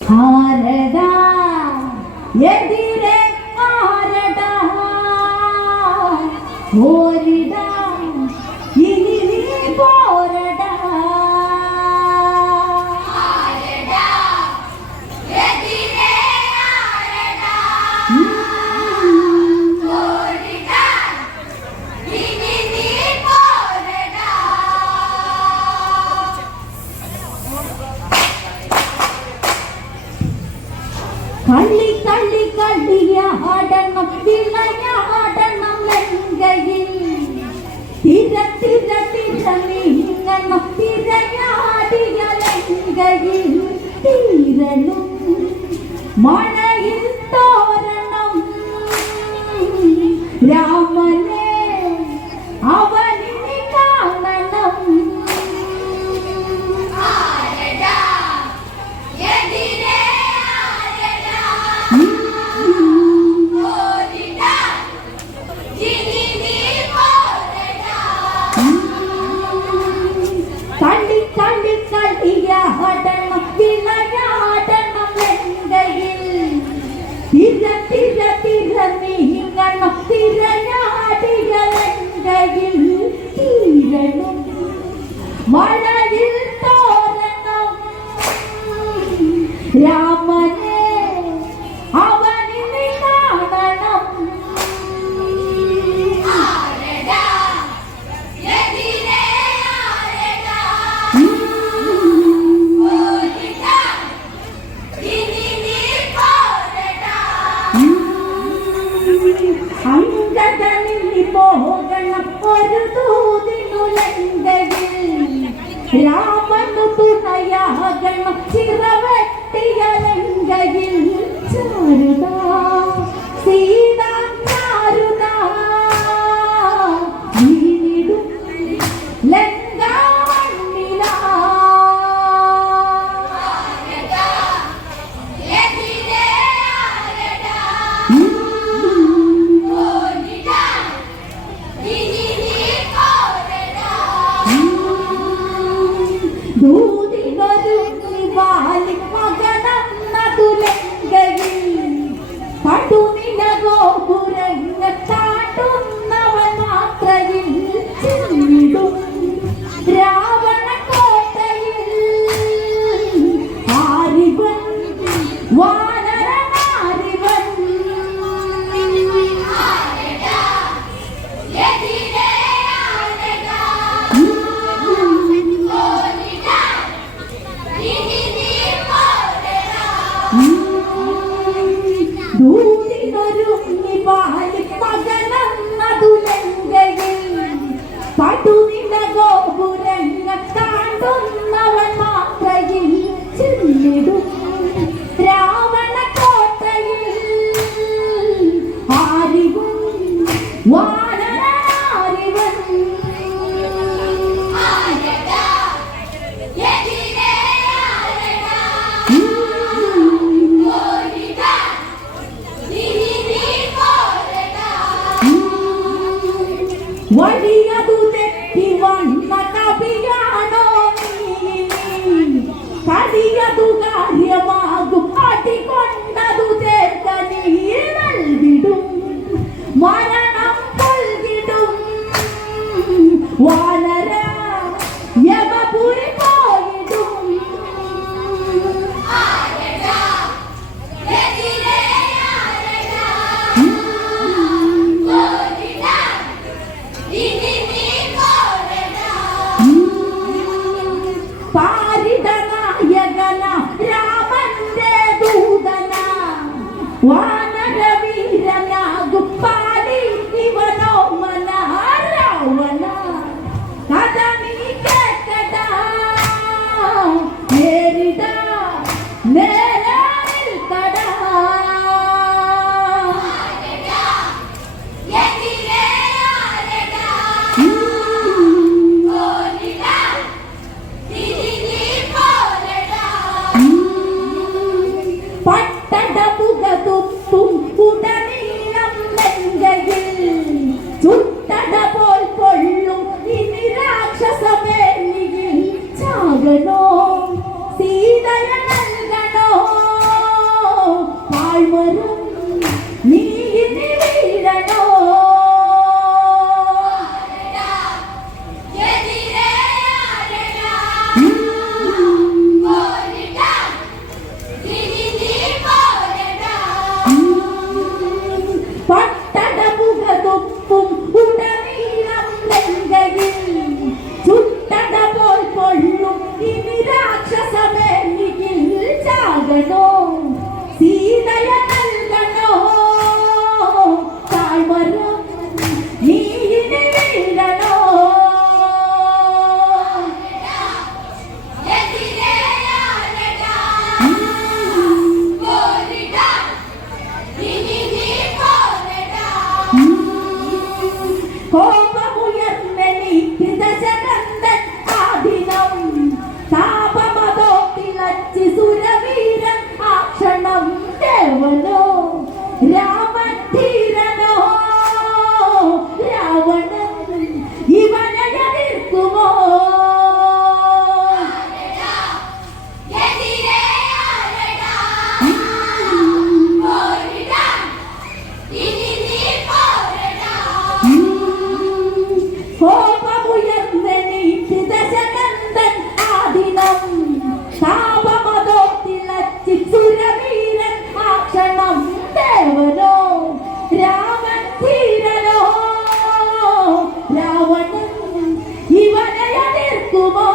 ആരടാ എതിരെ ആരടാ ഓരിടാ ഇനി നീ പോരടാ. ആരടാ എതിരെ ആരടാ ഓരിടാ ഇനി നീ പോരടാ. കളി കളി കളിയാടണം വിളയാടണം ലങ്കയിൽ തിര തിര തിര നീങ്ങണം തിരയാടിയ ലങ്കയിൽ തീരനും മഴയിൽ തോരണം രാമനെ അവനിനെ കാണണം. കളി കളി കളിയാടണം വിളയാടണം ലങ്കയിൽ തിര തിര തിര നീങ്ങണം തിരയാടിയ ലങ്കയിൽ തീരനും മഴയിൽ തോരണം രാമനെ അവനിനെ കാണണം. അങ്കദനിൽ പോകണം ഒരു ദൂതിനു ലങ്കയിൽ രാമനു തുണയാകണം ചിറവെട്ടിയ ലങ്കയിൽ ചാരുതാ സീതാ ചാരുതാ വീണിടും ലങ്കാവണ്ണിലാ. ദൂതിനൊരുങ്ങി വാലി മകനന്നതു ലങ്കയിൽ പടുനില ഗോപുരങ്ങ ചാട്ടുന്നവൻ മാത്രയിൽ ചെന്നിടും രാവണ കോട്ടയിൽ ആരിവൻ വാനരനാരിവൻ. ദൂതിനൊരുങ്ങി വാലി മകനന്നതു ലങ്കയിൽ പടുനില ഗോപുരങ്ങ താണ്ടുന്നവൻ മാത്രയിൽ ചെന്നിടും രാവണ കോട്ടയിൽ ആരിവൻ വാനരനാരിവൻ. വഴിയതു തെറ്റി വന്ന കവിയാണോ നീ കടിയതു കാര്യമാകും അടികൊണ്ടതു തേർക്ക നീ നൽകിടും മരണം നൽകിടും വാനര യമപുരി പോയിടും. പാരിടനായകന രാമന്റെ ദൂതന വാനരവീരനാകും പാടി ഇവനോ മന രാവണ കഥ നീ കേട്ടടാ നേരിട നേരിൽ കടാ. പട്ടടമുഖത്തും ഉടനീളം ലങ്കയിൽ ചുട്ടട പോൽ പൊള്ളും ഇനി രാക്ഷസമേനിയിൽ ചാകണോ സീതയ നൽകണോ. നൽകണോ സീതയ നൽകണോ താഴ്വരം നീയിനെ വീഴണോ കോപമുയർന്നെണീറ്റ് ദശകന്ധൻ ആദിനം താപമതോ തിളച്ച് സുരവീരൻ ആ ക്ഷണം ദേവനോ രാമൻ ധീരനോ രാവണൻ ഇവനെ എതിർക്കുമോ കോപമുയർന്നെണീറ്റ് ദശകന്ധൻ ആദിനം താപമതോ തിളച്ച് സുരവീരൻ ആ ക്ഷണം ദേവനോ രാമൻ ധീരനോ രാവണൻ ഇവനെ എതിർക്കുമോ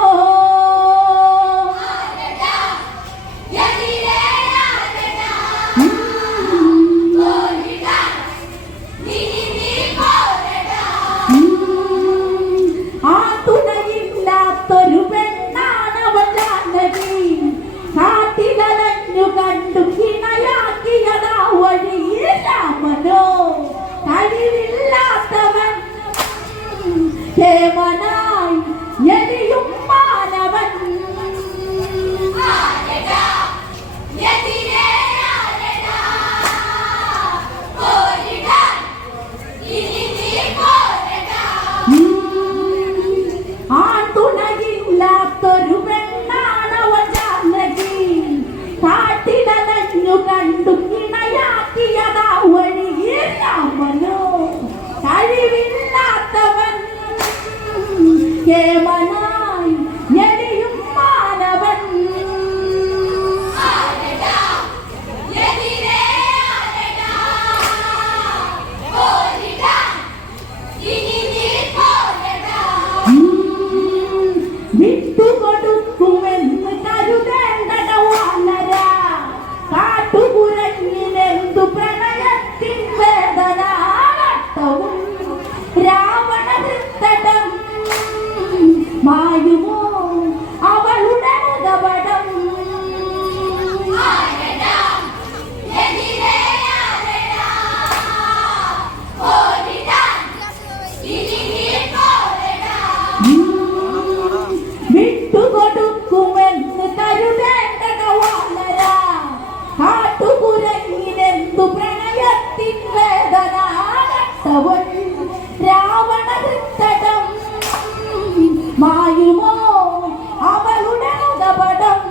ആ തുണയില്ലാത്തൊരു പെണ്ണാണവൻ ജാനകി കാട്ടിലലഞ്ഞു കണ്ടു കിണയാക്കിയതാ വഴി രാമനോ കഴിവില്ലാത്തവൻ കേമനായി എരിയും മാനവൻ ആൺതുണയില്ലാത്തൊരു പെണ്ണാണവൻ ജാനകി കാട്ടിലലഞ്ഞു കണ്ടു കിണയാക്കിയതാ വഴി രാമനോ കഴിവില്ലാത്തവൻ കേമനായി എരിയും മാനവൻ വിട്ടുകൊടുക്കുമെന്ന് കരുതേണ്ടട വാനര കാട്ടുകുരങ്ങിനെന്തു പ്രണയത്തിൻ വേദന നട്ടവും രാവണ വൃത്തടം മായുമോ അവളുടെ മുഖപടം വിട്ടുകൊടുക്കുമെന്ന് കരുതേണ്ടട വാനര കാട്ടുകുരങ്ങിനെന്തു പ്രണയത്തിൻ വേദന നട്ടവൻ രാവണ വൃത്തടം മായുമോ അവളുടെ മുഖപടം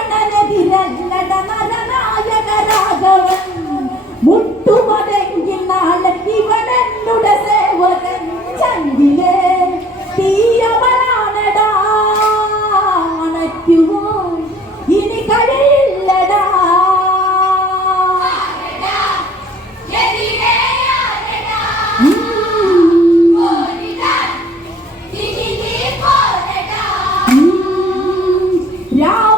രാവണനെതിരല്ലട നരനായക രാഘവൻ മുട്ടുമതെങ്കിൽ നാളെ ഇവനെന്നുടെ സേവകൻ ചങ്കിലേ തീയവനാണടാ അണയ്ക്കുമോ ഇനി കഴിയില്ലടാ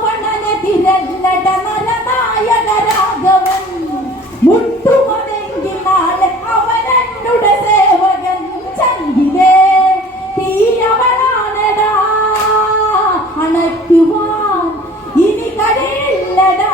രാവണനെതിരല്ലട നരനായക രാഘവൻ മുട്ടുമതെങ്കിൽ നാളെ അവനെന്നുടെ സേവകൻ ചങ്കിലേ തീയവനാണടാ അണയ്ക്കുവാൻ ഇനി കഴിയില്ലടാ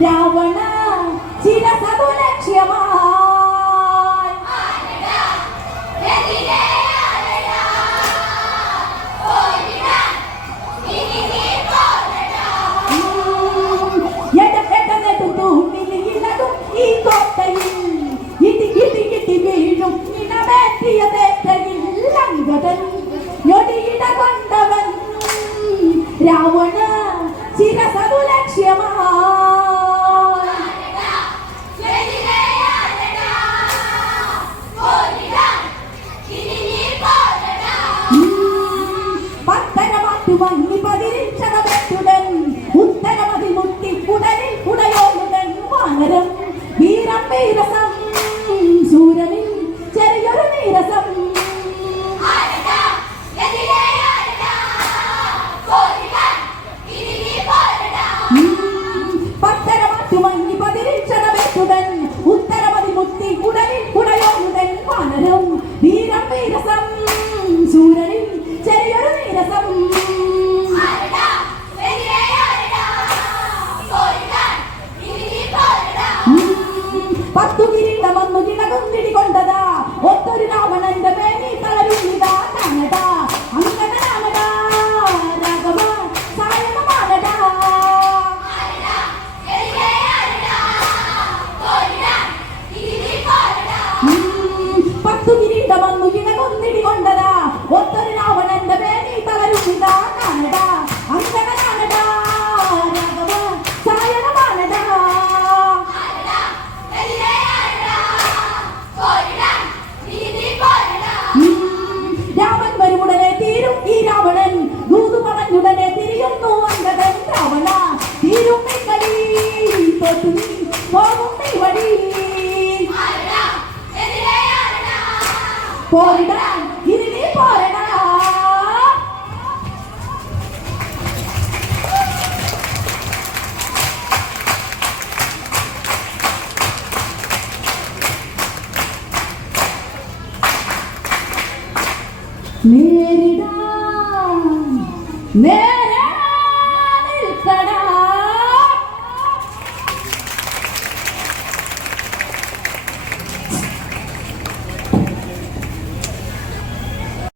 രാവണ ശിരസതു ലക്ഷ്യമായി ഈ കോട്ടയിൽ ഇടി വീഴും ഇണമേറ്റിയ ദേവതൻ ഞൊടിയിട കൊണ്ടവൻ രാവണ ശിരസു ലക്ഷ്യമാ മങ്ങി പതിരിച്ചടവെട്ടുടൻ ഉത്തരമതി മുട്ടി ഉടലിൽ ഉടയോടുടൻ വാനരം വീരം വീരസം സൂര്യനിൽ ചെറിയൊരു നീരസം പത്തരമാറ്റു മങ്ങി പതിരിച്ചടവെട്ടുടൻ ഉത്തരമതി മുട്ടി ഉടലിൽ ഉടയോടുടൻ വാനരം വീരം വീരസം സൂര്യനിൽ ചെറിയൊരു നീരസം പത്തു കിരീടമൊന്നു കിടകുന്നിടി കൊണ്ടതാ ഒത്തൊരു രാവണന്റെ മേനി തളരുന്നിതാ കാണടാ അങ്ങനാണടാ രാഘവ സായണമാണടാ പത്തു കിരീടമൊന്നു കിടകുന്നിടി കൊണ്ടതാ ഒത്തൊരു രാവണന്റെ മേനി തളരുന്നിതാ കാണടാ അങ്ങനാണടാ രാഘവ സായണമാണടാ രാമൻ വരുമുടനെ തീരും ഈ രാവണൻ ദൂതു പറഞ്ഞുടനെ തിരിയുന്നു അങ്കദൻ രാവണ തീരും നീ കളി തോറ്റു നീ പോകും നീ വഴി പോരിടാൻ ഇനി നീ പോരടാ നേരിടാൻ